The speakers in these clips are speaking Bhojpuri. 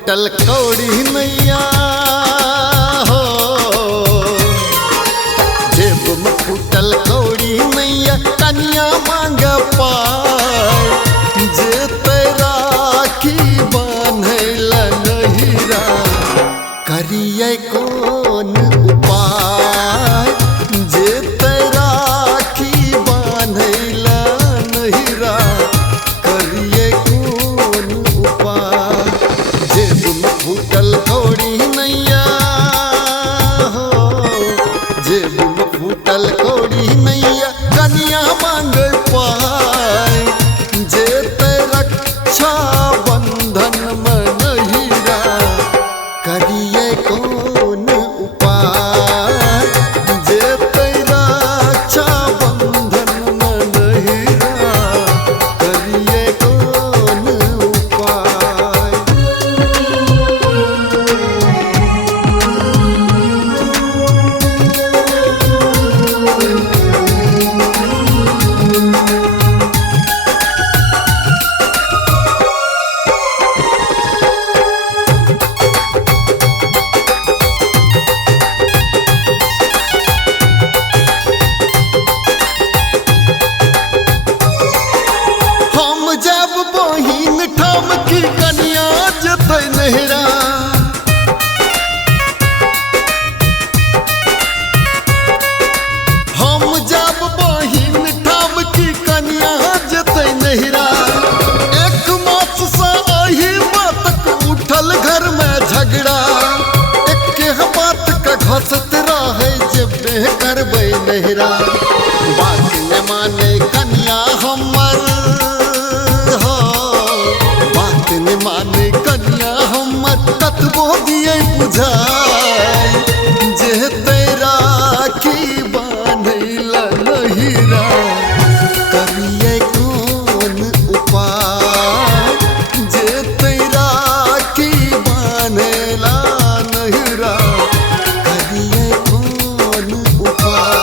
फूटल कौड़ी नैया हो, जेब में फूटल कौड़ी नैया कन्या मांग पाए, जे तेरा की बान्हल नहिरा करिए कौन उपाय, जे तेरा की बान्हल नहिरा करिए कौन उपाय। जेब में फूटल कौड़ी नैया हो, जेब में फूटल कौड़ी नैया कन्या मांग पाए, जे तेरा रक्षा बंधन में नहिरा करिए कौन उपाय, जे तेरा रक्षा बंधन में नहिरा करिए कौन उपाय। हम जब बहिन ठाम की कन्या जतै नहिरा, हम जब बहिन ठाम की कन्या जतै नहिरा, एक मास से अही बातक उठल घर में झगड़ा, एक बात का घसत रहे जेबे करबै नहिरा, बात न माने कन्या हमर हो, बात न माने कन्या हमर कतबो दिए बुझाए, जे तेरा की बान्हल नहिरा करिए कौन उपाय, जे तेरा की बान्हल नहिरा करिए कौन उपाय।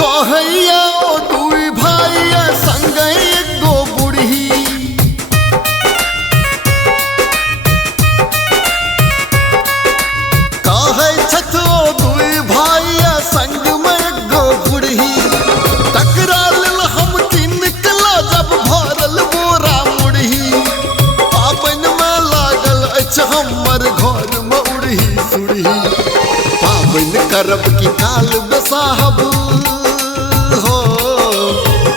कहैया ओ दुई भाइया संगे एगो बुढ़ी, कहै छथ ओ दुई भाइया संग में एगो बुढ़ी, टकरा लेल हम की निकला जब भरल बोरा मुढ़ी, पाबन में लागल अछि हमर घर में उड़ही सुड़ही, पाबन करब की काल बेसाहब हो,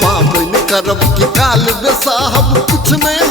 पाबन करब की काल बेसाहब कुछ नहीं